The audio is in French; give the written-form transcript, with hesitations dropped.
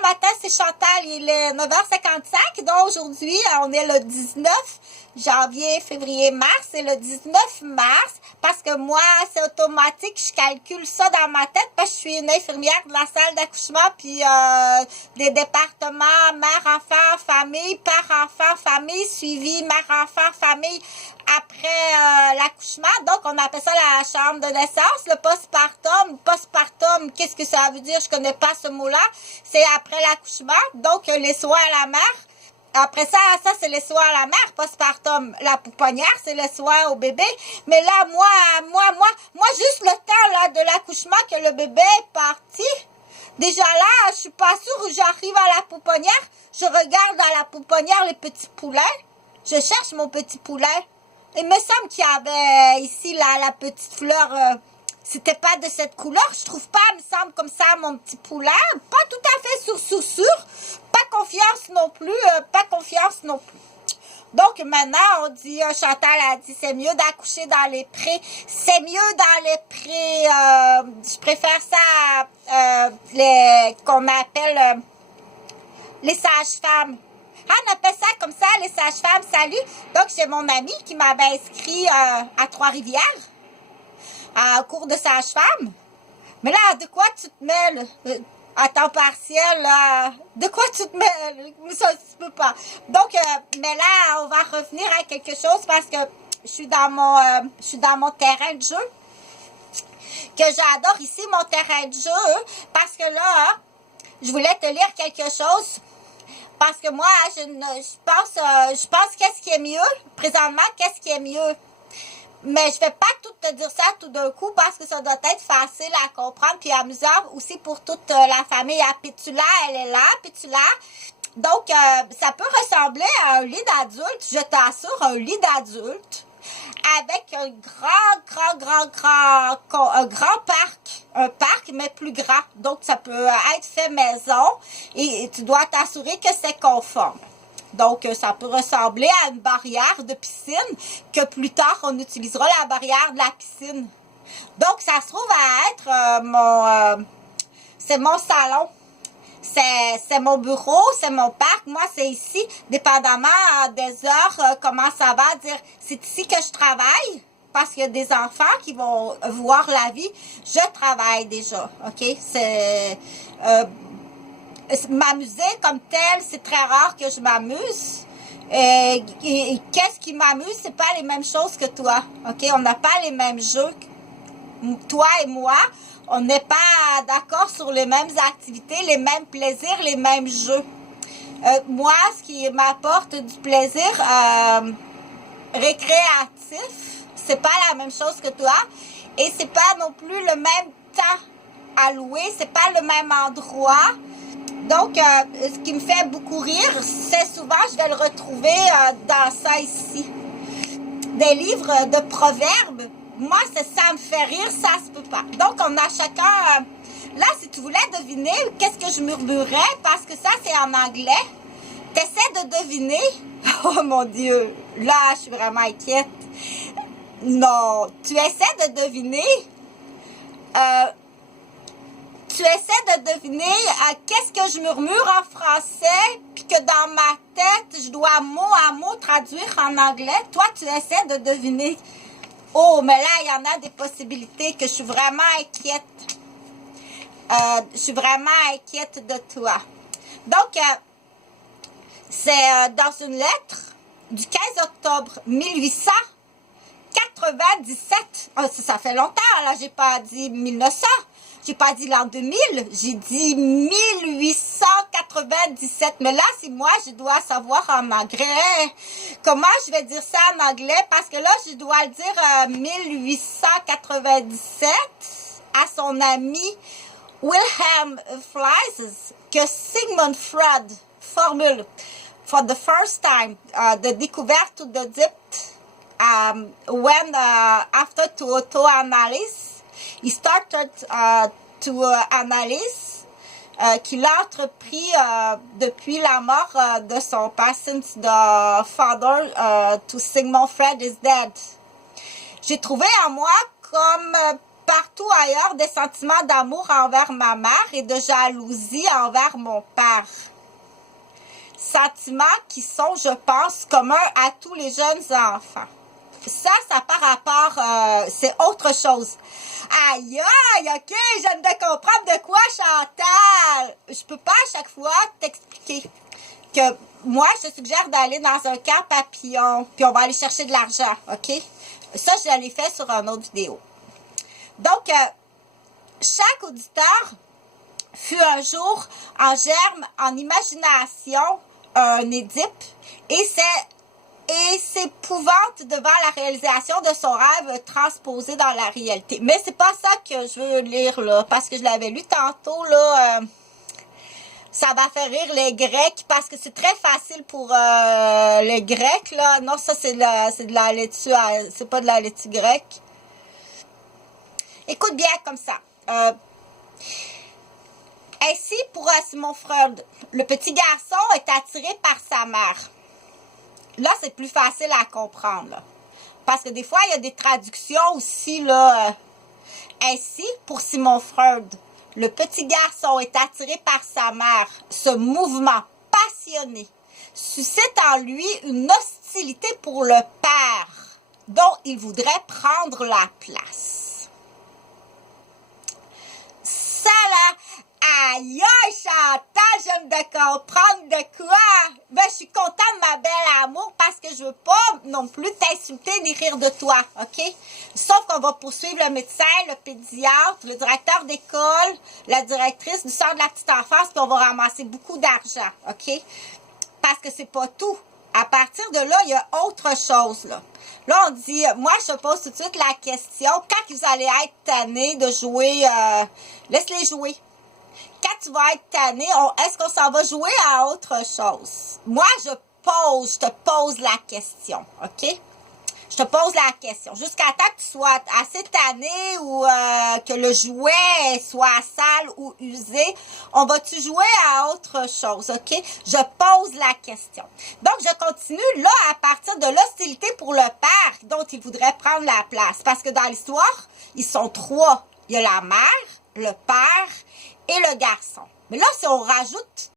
matin, c'est Chantal, il est 9h55, donc aujourd'hui, on est le 19 janvier, février, mars, c'est le 19 mars, parce que moi, c'est automatique, je calcule ça dans ma tête, parce que je suis une infirmière de la salle d'accouchement, puis des départements mère-enfant, famille, père-enfant, famille, suivi mère-enfant, famille, après l'accouchement, donc on appelle ça la chambre de naissance, le postpartum, qu'est-ce que ça veut dire, je connais pas ce mot-là, c'est après l'accouchement, donc les soins à la mère. Après ça c'est les soins à la mère, postpartum. La pouponnière, c'est les soins au bébé. Mais là, moi, juste le temps là de l'accouchement que le bébé est parti. Déjà là, je suis pas sûre où j'arrive à la pouponnière. Je regarde à la pouponnière les petits poulets. Je cherche mon petit poulet. Il me semble qu'il y avait ici là, la petite fleur. C'était pas de cette couleur, je trouve pas, il me semble comme ça, mon petit poulet. Pas tout à fait sûr. Pas confiance non plus, Donc maintenant, on dit, Chantal a dit, c'est mieux d'accoucher dans les prés. C'est mieux dans les prés. Je préfère ça, qu'on appelle les sages-femmes. Ah, on appelle ça comme ça, les sages-femmes. Salut. Donc, j'ai mon ami qui m'avait inscrit à Trois-Rivières. À cours de sage-femme. Mais là, de quoi tu te mêles? À temps partiel, là, de quoi tu te mêles? Ça, tu peux pas. Donc, mais là, on va revenir à quelque chose parce que je suis dans mon terrain de jeu. Que j'adore ici, mon terrain de jeu. Parce que là, je voulais te lire quelque chose. Parce que moi, je pense qu'est-ce qui est mieux? Présentement, qu'est-ce qui est mieux? Mais je vais pas tout te dire ça tout d'un coup parce que ça doit être facile à comprendre puis amusant aussi pour toute la famille. À Pétula, elle est là, Pétula. Donc, ça peut ressembler à un lit d'adulte, je t'assure, un lit d'adulte avec un grand parc. Un parc, mais plus grand. Donc, ça peut être fait maison et tu dois t'assurer que c'est conforme. Donc, ça peut ressembler à une barrière de piscine que plus tard, on utilisera la barrière de la piscine. Donc, ça se trouve à être c'est mon salon. C'est mon bureau, c'est mon parc. Moi, c'est ici, dépendamment des heures, comment ça va dire. C'est ici que je travaille parce qu'il y a des enfants qui vont voir la vie. Je travaille déjà, OK? C'est... m'amuser comme tel, c'est très rare que je m'amuse. Et qu'est-ce qui m'amuse? C'est pas les mêmes choses que toi. OK? On n'a pas les mêmes jeux. Toi et moi, on n'est pas d'accord sur les mêmes activités, les mêmes plaisirs, les mêmes jeux. Moi, ce qui m'apporte du plaisir récréatif, c'est pas la même chose que toi. Et c'est pas non plus le même temps alloué, c'est pas le même endroit. Donc, ce qui me fait beaucoup rire, c'est souvent, je vais le retrouver dans ça ici. Des livres de proverbes. Moi, ça me fait rire, ça se peut pas. Donc, on a chacun... là, si tu voulais deviner, qu'est-ce que je murmurais, parce que ça, c'est en anglais. T'essaies de deviner. Oh mon Dieu, là, je suis vraiment inquiète. Non, tu essaies de deviner... tu essaies de deviner qu'est-ce que je murmure en français, puis que dans ma tête, je dois mot à mot traduire en anglais. Toi, tu essaies de deviner. Oh, mais là, il y en a des possibilités que je suis vraiment inquiète. Je suis vraiment inquiète de toi. Donc, c'est dans une lettre du 15 octobre 1897. Oh, ça fait longtemps, là, j'ai pas dit 1900. J'ai pas dit l'an 2000, j'ai dit 1897. Mais là, c'est moi, je dois savoir en anglais. Comment je vais dire ça en anglais? Parce que là, je dois le dire 1897 à son ami Wilhelm Flies, que Sigmund Freud formule for the first time, the découverte de depth, when after to auto-analyse, he started to analyze, qu'il a entrepris depuis la mort de son père, since the father to Sigmund Freud is dead. J'ai trouvé en moi comme partout ailleurs des sentiments d'amour envers ma mère et de jalousie envers mon père. Sentiments qui sont, je pense, communs à tous les jeunes enfants. Ça par rapport, c'est autre chose. Aïe, aïe, ok, je viens de comprendre de quoi, Chantal. Je peux pas à chaque fois t'expliquer que moi, je te suggère d'aller dans un camp papillon, puis on va aller chercher de l'argent, ok? Ça, je l'ai fait sur une autre vidéo. Donc, chaque auditeur fut un jour en germe, en imagination, un Édipe, et s'épouvante devant la réalisation de son rêve transposé dans la réalité. Mais c'est pas ça que je veux lire, là, parce que je l'avais lu tantôt, là, ça va faire rire les Grecs, parce que c'est très facile pour les Grecs, là. Non, ça, c'est de la laitue, c'est pas de la laitue grecque. Écoute bien comme ça. Ainsi, pour Sigmund Freud, le petit garçon est attiré par sa mère. Là, c'est plus facile à comprendre, là. Parce que des fois, il y a des traductions aussi, là. Ainsi, pour Sigmund Freud, le petit garçon est attiré par sa mère. Ce mouvement passionné suscite en lui une hostilité pour le père, dont il voudrait prendre la place. Ça, là, aïe, aïe, Chantal, je viens de comprendre de quoi. Ben, je suis contente, ma belle amour, parce que je veux pas non plus t'insulter ni rire de toi, ok? Sauf qu'on va poursuivre le médecin, le pédiatre, le directeur d'école, la directrice du centre de la petite enfance, puis on va ramasser beaucoup d'argent, ok? Parce que c'est pas tout. À partir de là, il y a autre chose, là. Là, on dit, moi, je te pose tout de suite la question, quand vous allez être tanné de jouer, laisse-les jouer. Quand tu vas être tanné, est-ce qu'on s'en va jouer à autre chose? Moi, je te pose la question, OK? Je te pose la question. Jusqu'à temps que tu sois assez tanné ou que le jouet soit sale ou usé, on va-tu jouer à autre chose, OK? Je pose la question. Donc, je continue là à partir de l'hostilité pour le père dont il voudrait prendre la place. Parce que dans l'histoire, ils sont trois. Il y a la mère, le père et le garçon. Mais là, si on rajoute